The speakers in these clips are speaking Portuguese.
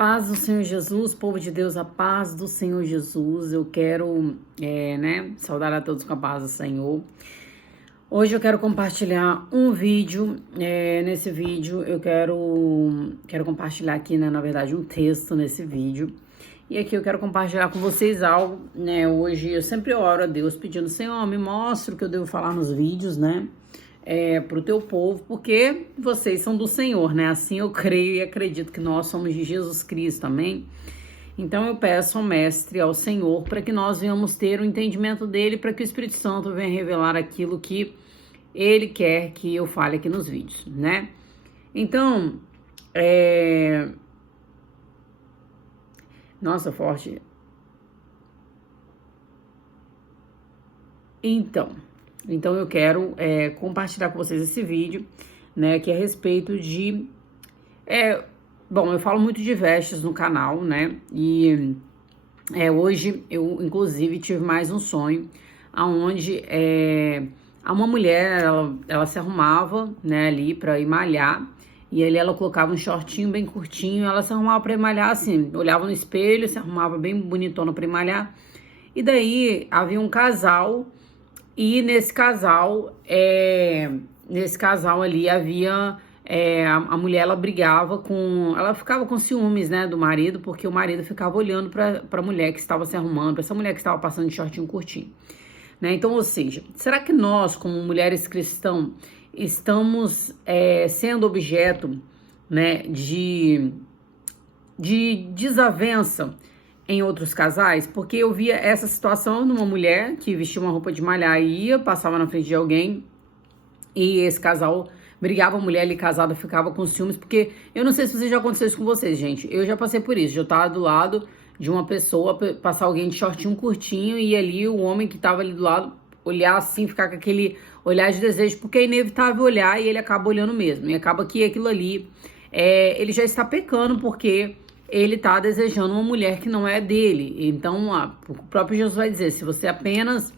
Paz do Senhor Jesus, povo de Deus, a paz do Senhor Jesus. Eu quero, saudar a todos com a paz do Senhor. Hoje eu quero compartilhar um vídeo. Nesse vídeo eu quero compartilhar aqui, né, na verdade, um texto nesse vídeo. E aqui eu quero compartilhar com vocês algo, né? Hoje eu sempre oro a Deus pedindo: Senhor, me mostra o que eu devo falar nos vídeos, né? Pro teu povo, porque vocês são do Senhor, né? Assim eu creio e acredito que nós somos de Jesus Cristo, amém? Então eu peço ao Mestre, ao Senhor, para que nós venhamos ter o entendimento dele, para que o Espírito Santo venha revelar aquilo que ele quer que eu fale aqui nos vídeos, né? Então, Nossa, forte. Então eu quero compartilhar com vocês esse vídeo, né, que é a respeito de... eu falo muito de vestes no canal, né, e hoje eu, inclusive, tive mais um sonho, onde uma mulher, ela se arrumava, né, ali pra ir malhar, e ali ela colocava um shortinho bem curtinho, ela se arrumava pra ir malhar, assim, olhava no espelho, se arrumava bem bonitona pra ir malhar, e daí havia um casal. E nesse casal ali havia, a mulher, ela brigava ela ficava com ciúmes, né, do marido, porque o marido ficava olhando pra mulher que estava se arrumando, pra essa mulher que estava passando de shortinho curtinho, né? Então, ou seja, será que nós, como mulheres cristãs, estamos sendo objeto, né, de desavença em outros casais? Porque eu via essa situação numa mulher que vestia uma roupa de malhar e passava na frente de alguém, e esse casal brigava, a mulher ali casada ficava com ciúmes, porque eu não sei se já aconteceu isso com vocês, gente, eu já passei por isso, eu tava do lado de uma pessoa, passar alguém de shortinho curtinho, e ali o homem que tava ali do lado olhar assim, ficar com aquele olhar de desejo, porque é inevitável olhar, e ele acaba olhando mesmo, e acaba que aquilo ali, ele já está pecando, porque ele tá desejando uma mulher que não é dele. Então, o próprio Jesus vai dizer: se você apenas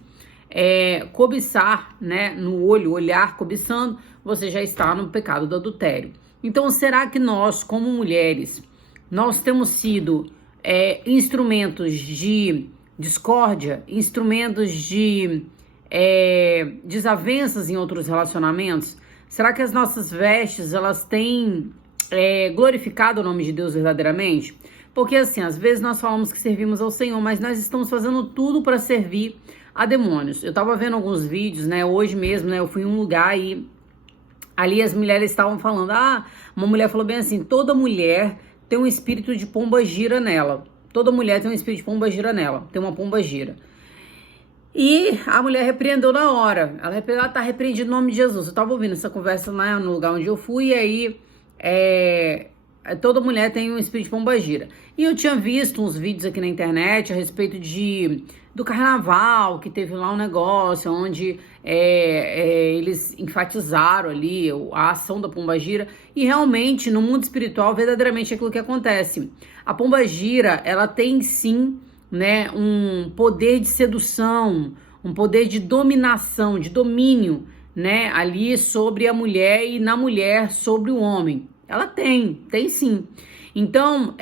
cobiçar, né, no olho, olhar cobiçando, você já está no pecado do adultério. Então, será que nós, como mulheres, nós temos sido instrumentos de discórdia, instrumentos de desavenças em outros relacionamentos? Será que as nossas vestes, elas têm glorificado o nome de Deus verdadeiramente? Porque assim, às vezes nós falamos que servimos ao Senhor, mas nós estamos fazendo tudo para servir a demônios. Eu tava vendo alguns vídeos, né, hoje mesmo, né, eu fui em um lugar e ali as mulheres estavam falando, uma mulher falou bem assim: toda mulher tem um espírito de pomba-gira nela. Toda mulher tem um espírito de pomba-gira nela, tem uma pomba-gira. E a mulher repreendeu na hora, ela tá repreendida no nome de Jesus. Eu tava ouvindo essa conversa lá no lugar onde eu fui, e aí toda mulher tem um espírito de pombagira. E eu tinha visto uns vídeos aqui na internet a respeito do carnaval, que teve lá um negócio onde eles enfatizaram ali a ação da pombagira, e realmente no mundo espiritual verdadeiramente é aquilo que acontece. A pombagira, ela tem sim, né, um poder de sedução, um poder de dominação, de domínio, né, ali sobre a mulher, e na mulher sobre o homem. Ela tem sim. Então,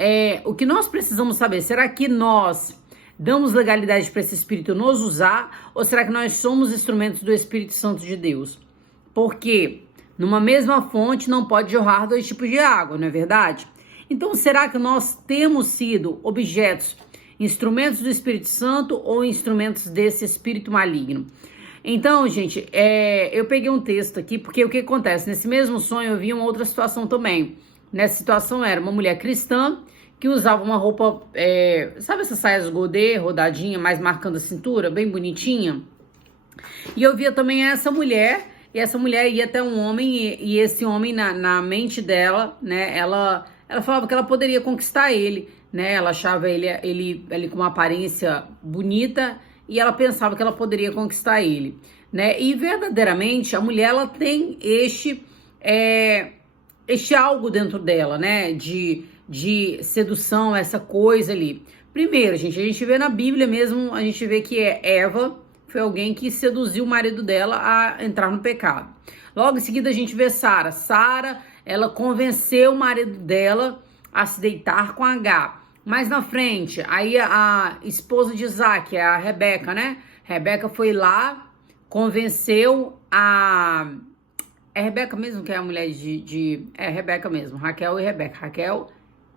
o que nós precisamos saber: será que nós damos legalidade para esse Espírito nos usar, ou será que nós somos instrumentos do Espírito Santo de Deus? Porque numa mesma fonte não pode jorrar dois tipos de água, não é verdade? Então, será que nós temos sido objetos, instrumentos do Espírito Santo, ou instrumentos desse espírito maligno? Então, gente, eu peguei um texto aqui, porque o que acontece? Nesse mesmo sonho eu vi uma outra situação também. Nessa situação era uma mulher cristã que usava uma roupa, sabe essas saias godê, rodadinha, mais marcando a cintura, bem bonitinha? E eu via também essa mulher, e essa mulher ia até um homem, e esse homem, na mente dela, né, ela falava que ela poderia conquistar ele, né? Ela achava ele com uma aparência bonita, e ela pensava que ela poderia conquistar ele, né? E verdadeiramente a mulher, ela tem este algo dentro dela, né? De sedução, essa coisa ali. Primeiro, gente, a gente vê na Bíblia mesmo, a gente vê que Eva foi alguém que seduziu o marido dela a entrar no pecado. Logo em seguida a gente vê Sara. Ela convenceu o marido dela a se deitar com H. Mais na frente, aí a esposa de Isaac, a Rebeca, né? Rebeca foi lá, convenceu a... É Rebeca mesmo que é a mulher É Rebeca mesmo, Raquel e Rebeca. Raquel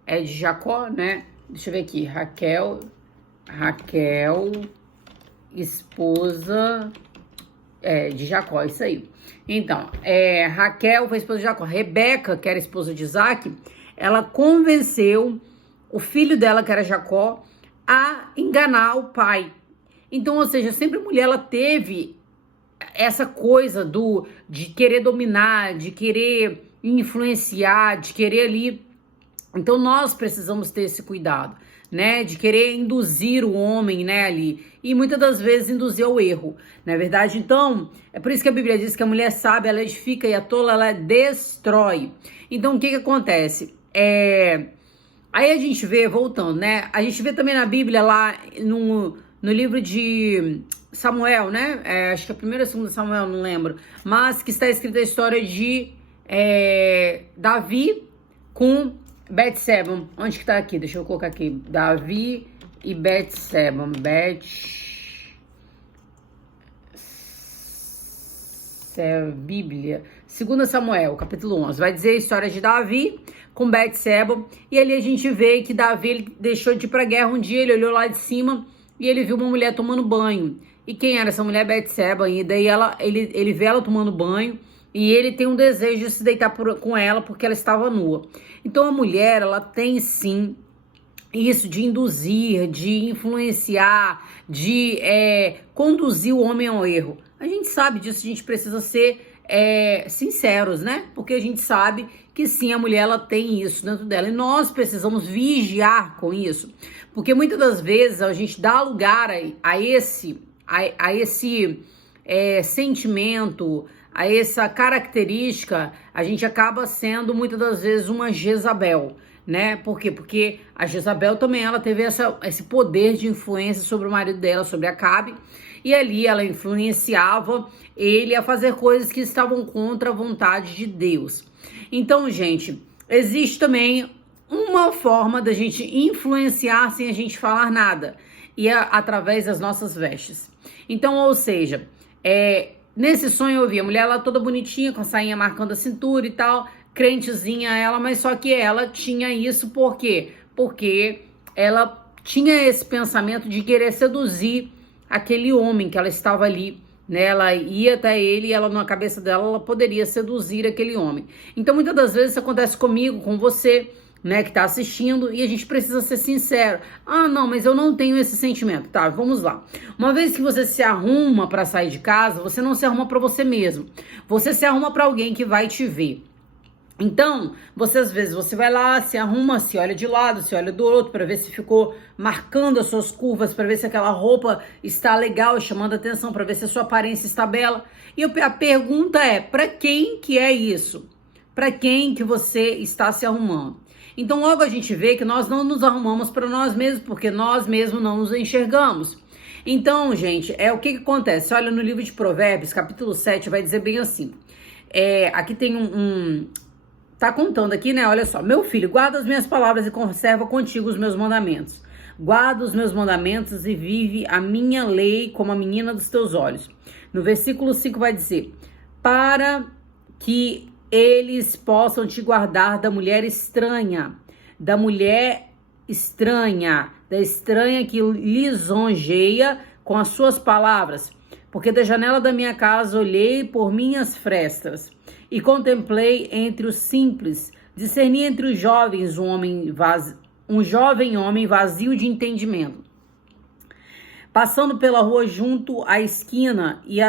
é de Jacó, né? Deixa eu ver aqui, Raquel, esposa de Jacó, isso aí. Então, Raquel foi esposa de Jacó. Rebeca, que era esposa de Isaac, ela convenceu o filho dela, que era Jacó, a enganar o pai. Então, ou seja, sempre a mulher ela teve essa coisa de querer dominar, de querer influenciar, de querer ali. Então, nós precisamos ter esse cuidado, né? De querer induzir o homem, né, ali. E muitas das vezes induzir ao erro, não é verdade? Então, é por isso que a Bíblia diz que a mulher sábia, ela edifica e a tola, ela destrói. Então, o que acontece? Aí a gente vê, voltando, né? A gente vê também na Bíblia, lá no livro de Samuel, né? Acho que é a primeira ou segunda Samuel, não lembro. Mas que está escrita a história de Davi com Betseba. Onde que tá aqui? Deixa eu colocar aqui. Davi e Betseba. Bíblia. 2 Samuel, capítulo 11. Vai dizer a história de Davi com Betseba. E ali a gente vê que Davi ele deixou de ir pra guerra um dia. Ele olhou lá de cima e ele viu uma mulher tomando banho. E quem era essa mulher? Betseba. E daí ele vê ela tomando banho. E ele tem um desejo de se deitar com ela porque ela estava nua. Então a mulher, ela tem sim isso de induzir, de influenciar, de conduzir o homem ao erro. A gente sabe disso, a gente precisa ser sinceros, né? Porque a gente sabe que sim, a mulher ela tem isso dentro dela. E nós precisamos vigiar com isso. Porque muitas das vezes a gente dá lugar a esse sentimento, a essa característica, a gente acaba sendo muitas das vezes uma Jezabel, né? Por quê? Porque a Jezabel também ela teve esse poder de influência sobre o marido dela, sobre Acabe, e ali ela influenciava ele a fazer coisas que estavam contra a vontade de Deus. Então, gente, existe também uma forma da gente influenciar sem a gente falar nada, e é através das nossas vestes. Então, ou seja, nesse sonho eu vi a mulher ela toda bonitinha, com a sainha marcando a cintura e tal, crentezinha ela, mas só que ela tinha isso por quê? Porque ela tinha esse pensamento de querer seduzir aquele homem que ela estava ali, né? Ela ia até ele e ela, na cabeça dela, ela poderia seduzir aquele homem. Então, muitas das vezes isso acontece comigo, com você, né, que tá assistindo, e a gente precisa ser sincero. Ah, não, mas eu não tenho esse sentimento. Tá, vamos lá. Uma vez que você se arruma para sair de casa, você não se arruma para você mesmo. Você se arruma para alguém que vai te ver. Então, às vezes você vai lá, se arruma, se olha de lado, se olha do outro, para ver se ficou marcando as suas curvas, para ver se aquela roupa está legal, chamando atenção, para ver se a sua aparência está bela. E a pergunta é, para quem que é isso? Para quem que você está se arrumando? Então, logo a gente vê que nós não nos arrumamos para nós mesmos, porque nós mesmos não nos enxergamos. Então, gente, o que acontece? Olha, no livro de Provérbios, capítulo 7, vai dizer bem assim. Aqui tem tá contando aqui, né? Olha só. Meu filho, guarda as minhas palavras e conserva contigo os meus mandamentos. Guarda os meus mandamentos e vive a minha lei como a menina dos teus olhos. No versículo 5 vai dizer, para que eles possam te guardar da mulher estranha, da estranha que lisonjeia com as suas palavras. Porque da janela da minha casa olhei por minhas frestas e contemplei entre os simples, discerni entre os jovens um jovem homem vazio de entendimento, passando pela rua junto à esquina e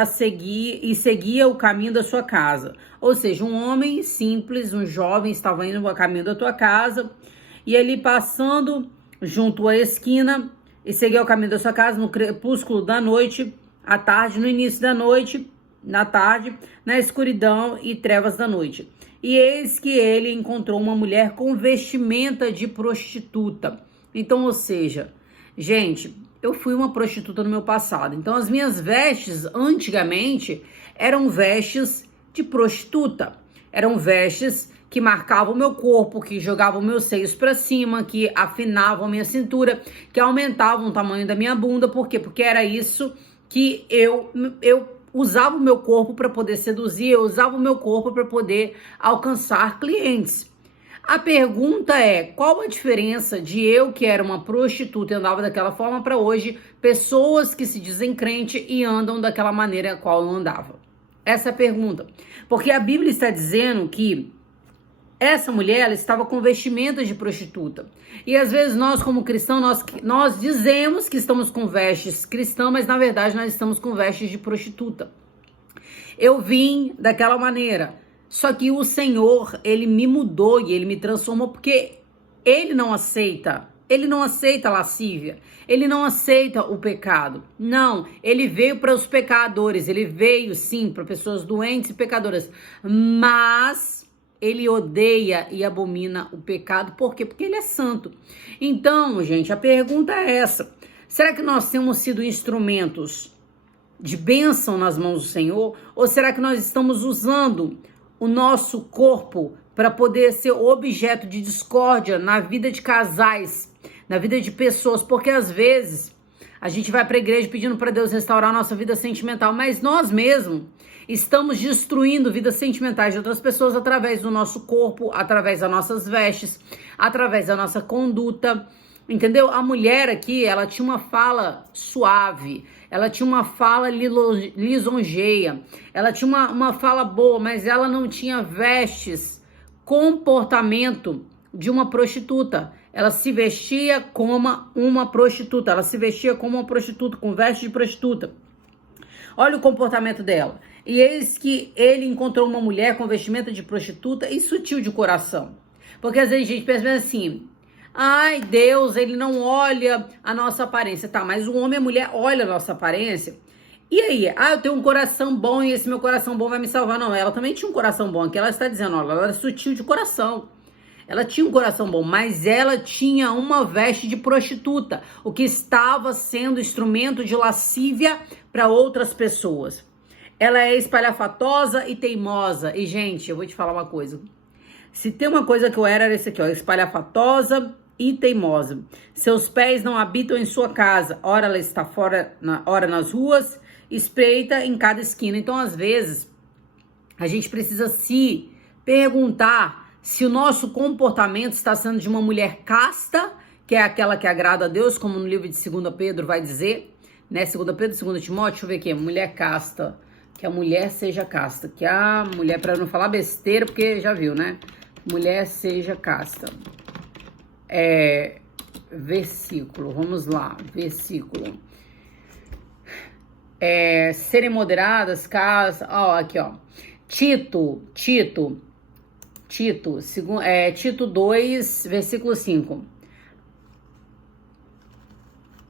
seguia o caminho da sua casa. Ou seja, um homem simples, um jovem, estava indo ao caminho da tua casa e ali passando junto à esquina e seguia o caminho da sua casa no crepúsculo da noite, à tarde, no início da noite, na tarde, na escuridão e trevas da noite. E eis que ele encontrou uma mulher com vestimenta de prostituta. Então, ou seja, gente, eu fui uma prostituta no meu passado. Então, as minhas vestes, antigamente, eram vestes de prostituta. Eram vestes que marcavam o meu corpo, que jogavam meus seios para cima, que afinavam a minha cintura, que aumentavam o tamanho da minha bunda. Por quê? Porque era isso que eu usava o meu corpo para poder seduzir, eu usava o meu corpo para poder alcançar clientes. A pergunta é, qual a diferença de eu, que era uma prostituta e andava daquela forma, para hoje, pessoas que se dizem crente e andam daquela maneira a qual eu andava? Essa é a pergunta. Porque a Bíblia está dizendo que essa mulher, ela estava com vestimentas de prostituta. E às vezes nós, como cristãos, nós dizemos que estamos com vestes cristãs, mas na verdade nós estamos com vestes de prostituta. Eu vim daquela maneira. Só que o Senhor, ele me mudou e ele me transformou porque ele não aceita a lascívia, ele não aceita o pecado. Não, ele veio para os pecadores, ele veio sim para pessoas doentes e pecadoras, mas ele odeia e abomina o pecado. Por quê? Porque ele é santo. Então, gente, a pergunta é essa: será que nós temos sido instrumentos de bênção nas mãos do Senhor? Ou será que nós estamos usando o nosso corpo para poder ser objeto de discórdia na vida de casais, na vida de pessoas? Porque às vezes a gente vai para a igreja pedindo para Deus restaurar a nossa vida sentimental, mas nós mesmos estamos destruindo vidas sentimentais de outras pessoas através do nosso corpo, através das nossas vestes, através da nossa conduta. Entendeu? A mulher aqui, ela tinha uma fala suave, ela tinha uma fala lisonjeia, ela tinha uma fala boa, mas ela não tinha vestes, comportamento de uma prostituta. Ela se vestia como uma prostituta, com vestes de prostituta. Olha o comportamento dela. E eis que ele encontrou uma mulher com vestimenta de prostituta e sutil de coração. Porque às vezes a gente pensa assim: ai, Deus, ele não olha a nossa aparência. Tá, mas o homem e a mulher olham a nossa aparência. E aí? Ah, eu tenho um coração bom e esse meu coração bom vai me salvar. Não, ela também tinha um coração bom. Aqui ela está dizendo, olha, ela era sutil de coração. Ela tinha um coração bom, mas ela tinha uma veste de prostituta, o que estava sendo instrumento de lascívia para outras pessoas. Ela é espalhafatosa e teimosa. E, gente, eu vou te falar uma coisa. Se tem uma coisa que eu era esse aqui, ó, espalhafatosa e teimosa. Seus pés não habitam em sua casa. Ora ela está fora, ora nas ruas, espreita em cada esquina. Então, às vezes, a gente precisa se perguntar se o nosso comportamento está sendo de uma mulher casta, que é aquela que agrada a Deus, como no livro de 2 Pedro vai dizer, né? 2 Pedro, 2 Timóteo, deixa eu ver aqui, mulher casta, que a mulher seja casta, que a mulher, para não falar besteira, porque já viu, né? Mulher seja casta. Versículo, vamos lá, versículo. Serem moderadas, ó, aqui, ó. Tito 2, versículo 5.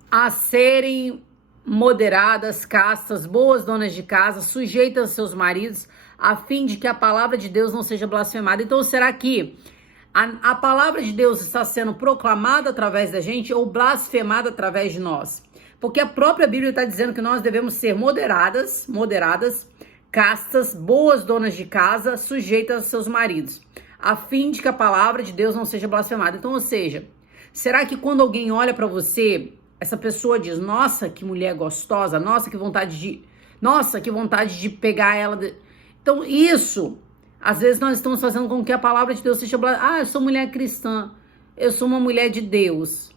A serem moderadas, castas, boas donas de casa, sujeitas aos seus maridos, a fim de que a palavra de Deus não seja blasfemada. Então, será que a palavra de Deus está sendo proclamada através da gente ou blasfemada através de nós? Porque a própria Bíblia está dizendo que nós devemos ser moderadas, castas, boas donas de casa, sujeitas aos seus maridos, a fim de que a palavra de Deus não seja blasfemada. Então, ou seja, será que quando alguém olha para você, essa pessoa diz, nossa, que mulher gostosa, nossa, que vontade de pegar ela. Então, isso, às vezes nós estamos fazendo com que a palavra de Deus seja blasfemada. Ah, eu sou mulher cristã, eu sou uma mulher de Deus.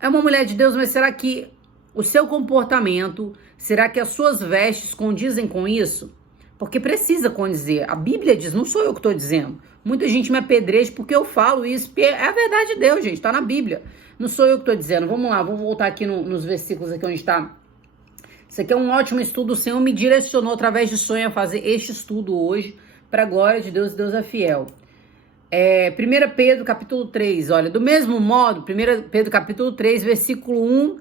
É uma mulher de Deus, mas será que o seu comportamento, será que as suas vestes condizem com isso? Porque precisa condizer. A Bíblia diz, não sou eu que estou dizendo. Muita gente me apedreja porque eu falo isso, porque é a verdade de Deus, gente, está na Bíblia. Não sou eu que estou dizendo. Vamos lá, vamos voltar aqui nos versículos aqui onde está. Isso aqui é um ótimo estudo. O Senhor me direcionou através de sonho a fazer este estudo hoje, para a glória de Deus, Deus é fiel. 1 Pedro capítulo 3, olha, do mesmo modo, 1 Pedro capítulo 3, versículo 1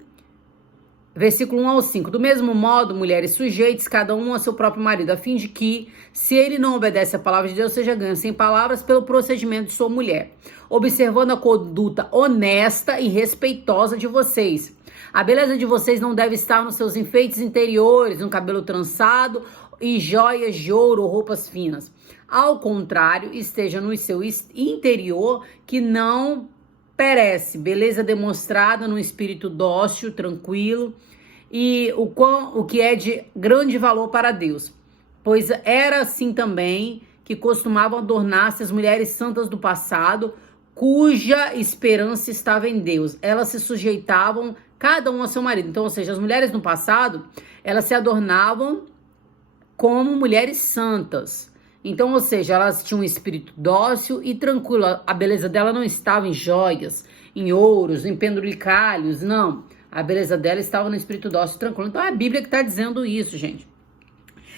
ao 5. Do mesmo modo, mulheres, sujeites cada um a seu próprio marido, a fim de que, se ele não obedece à palavra de Deus, seja ganho sem palavras pelo procedimento de sua mulher, observando a conduta honesta e respeitosa de vocês. A beleza de vocês não deve estar nos seus enfeites interiores, no cabelo trançado e joias de ouro ou roupas finas. Ao contrário, esteja no seu interior que não perece, beleza demonstrada no espírito dócil, tranquilo, e o que é de grande valor para Deus. Pois era assim também que costumavam adornar-se as mulheres santas do passado, cuja esperança estava em Deus. Elas se sujeitavam cada um ao seu marido. Então, ou seja, as mulheres no passado, elas se adornavam como mulheres santas. Então, ou seja, elas tinham um espírito dócil e tranquilo. A beleza dela não estava em joias, em ouros, em penduricalhos, não. A beleza dela estava no espírito dócil e tranquilo. Então, é a Bíblia que está dizendo isso, gente.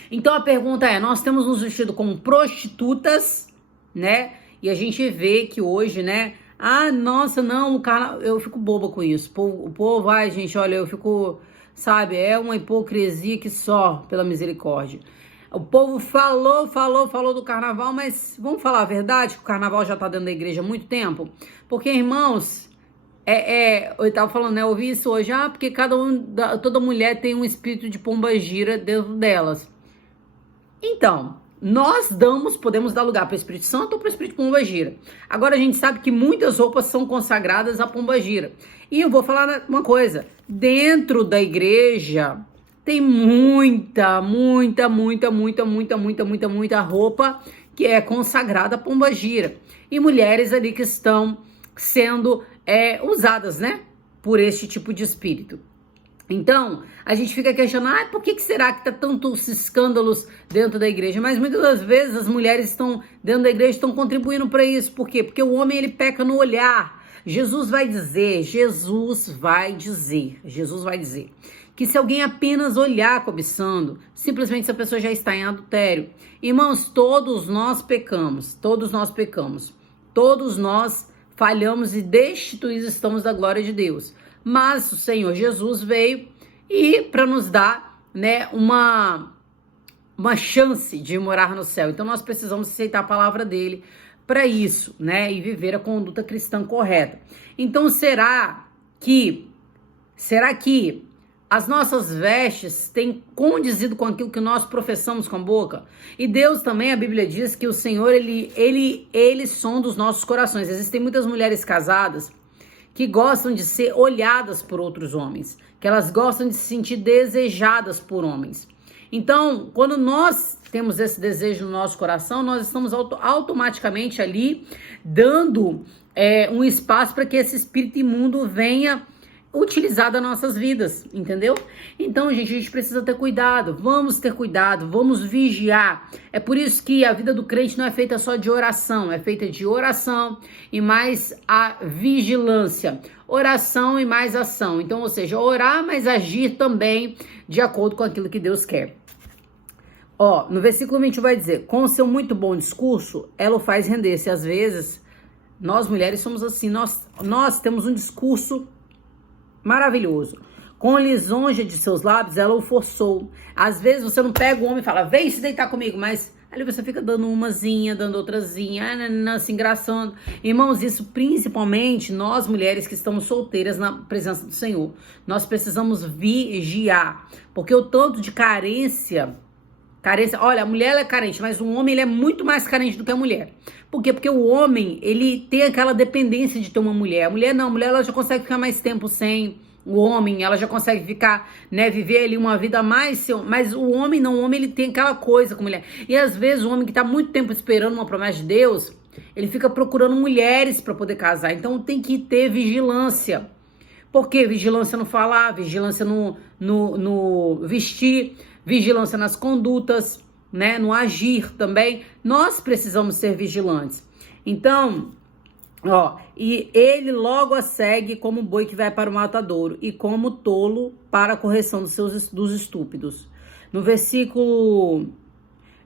Então, a pergunta é, nós temos nos vestido como prostitutas, né? E a gente vê que hoje, né? Ah, nossa, não, o cara... Eu fico boba com isso. O povo, ai, gente, olha, eu fico... Sabe, é uma hipocrisia que só, pela misericórdia. O povo falou do carnaval, mas vamos falar a verdade, que o carnaval já tá dentro da igreja há muito tempo? Porque, irmãos, eu tava falando, né, eu ouvi isso hoje, porque toda mulher tem um espírito de pombagira dentro delas. Então, podemos dar lugar para o Espírito Santo ou para o Espírito Pombagira. Agora a gente sabe que muitas roupas são consagradas à Pombagira. E eu vou falar uma coisa, dentro da igreja tem muita roupa que é consagrada à Pombagira. E mulheres ali que estão sendo usadas, né, por este tipo de espírito. Então, a gente fica questionando, por que será que tá tantos escândalos dentro da igreja? Mas muitas das vezes as mulheres estão dentro da igreja, estão contribuindo para isso. Por quê? Porque o homem, ele peca no olhar. Jesus vai dizer que se alguém apenas olhar cobiçando, simplesmente essa pessoa já está em adultério. Irmãos, todos nós pecamos, todos nós falhamos e destituídos estamos da glória de Deus. Mas o Senhor Jesus veio e para nos dar, né, uma chance de morar no céu. Então nós precisamos aceitar a palavra dele para isso, né, e viver a conduta cristã correta. Então será que as nossas vestes têm condizido com aquilo que nós professamos com a boca? E Deus também, a Bíblia diz que o Senhor, ele sonda os nossos corações. Existem muitas mulheres casadas que gostam de ser olhadas por outros homens, que elas gostam de se sentir desejadas por homens. Então, quando nós temos esse desejo no nosso coração, nós estamos automaticamente ali dando um espaço para que esse espírito imundo venha utilizar das nossas vidas, entendeu? Então, gente, a gente precisa ter cuidado, vamos ter cuidado, vamos vigiar. É por isso que a vida do crente não é feita só de oração, é feita de oração e mais a vigilância. Oração e mais ação. Então, ou seja, orar, mas agir também de acordo com aquilo que Deus quer. No versículo 21 vai dizer, com o seu muito bom discurso, ela o faz render-se. Às vezes, nós mulheres somos assim, nós temos um discurso maravilhoso. Com a lisonja de seus lábios, ela o forçou. Às vezes você não pega o homem e fala, vem se deitar comigo, mas ali você fica dando umazinha, dando outrazinha, se engraçando. Irmãos, isso principalmente nós mulheres que estamos solteiras na presença do Senhor. Nós precisamos vigiar, porque o tanto de carência, olha, a mulher ela é carente, mas o homem ele é muito mais carente do que a mulher. Por quê? Porque o homem, ele tem aquela dependência de ter uma mulher. A mulher não, a mulher ela já consegue ficar mais tempo sem o homem, ela já consegue ficar, né, viver ali uma vida mais, mas o homem não, o homem ele tem aquela coisa com a mulher. E às vezes o homem que tá muito tempo esperando uma promessa de Deus, ele fica procurando mulheres para poder casar. Então tem que ter vigilância. Por quê? Vigilância no falar, vigilância no vestir, vigilância nas condutas, né, no agir também. Nós precisamos ser vigilantes. Então, e ele logo a segue como boi que vai para o matadouro e como tolo para a correção dos estúpidos. No versículo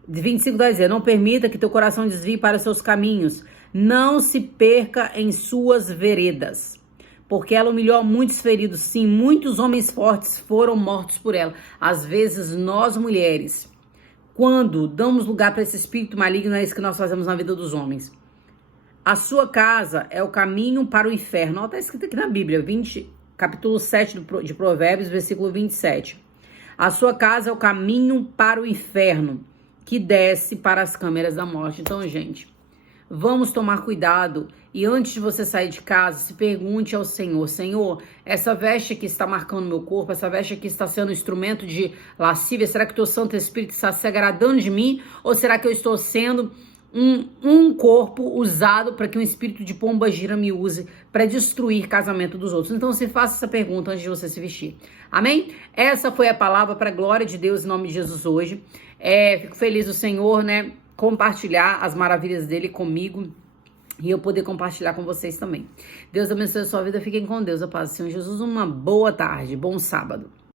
25 vai dizer, não permita que teu coração desvie para os seus caminhos, não se perca em suas veredas. Porque ela humilhou a muitos feridos, sim, muitos homens fortes foram mortos por ela. Às vezes nós mulheres, quando damos lugar para esse espírito maligno, é isso que nós fazemos na vida dos homens. A sua casa é o caminho para o inferno. Está escrito aqui na Bíblia, capítulo 7 de Provérbios, versículo 27. A sua casa é o caminho para o inferno, que desce para as câmeras da morte. Então, gente, vamos tomar cuidado e antes de você sair de casa, se pergunte ao Senhor: Senhor, essa veste aqui está marcando meu corpo, essa veste aqui está sendo um instrumento de lascívia, será que o teu Santo Espírito está se agradando de mim? Ou será que eu estou sendo um corpo usado para que um espírito de pombagira me use para destruir casamento dos outros? Então, se faça essa pergunta antes de você se vestir. Amém? Essa foi a palavra para a glória de Deus em nome de Jesus hoje. Fico feliz do Senhor, né, compartilhar as maravilhas dele comigo e eu poder compartilhar com vocês também. Deus abençoe a sua vida. Fiquem com Deus. A paz do Senhor Jesus. Uma boa tarde, bom sábado.